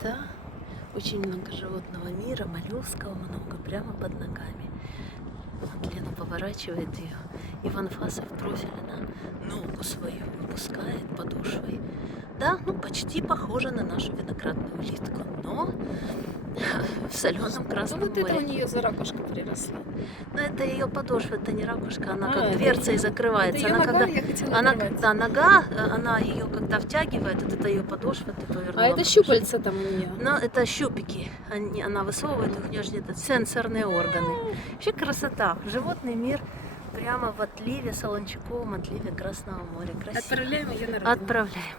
красота. Очень много животного мира, моллюсков много, прямо под ногами. Вот Лена поворачивает ее, и Ванфасов профиль на ногу свою выпускает подошвой. Да, ну почти похоже на нашу виноградную улитку, но в соленом Ну Красном вот это у море. нее за ракушка приросла. Но это ее подошва, это не ракушка, она как это дверцей её- закрывается. Это ее Она нога, когда, я хотела она, оторвать. да, нога, она ее когда втягивает, вот это ее подошва, ты повернула. А это подошву. щупальца там у нее. Но это щупики, она высовывает их, у нее же это сенсорные органы. Вообще красота, животный мир прямо в отливе, солончаковом отливе Красного моря. Красиво. Отправляем ее на родину. Отправляем.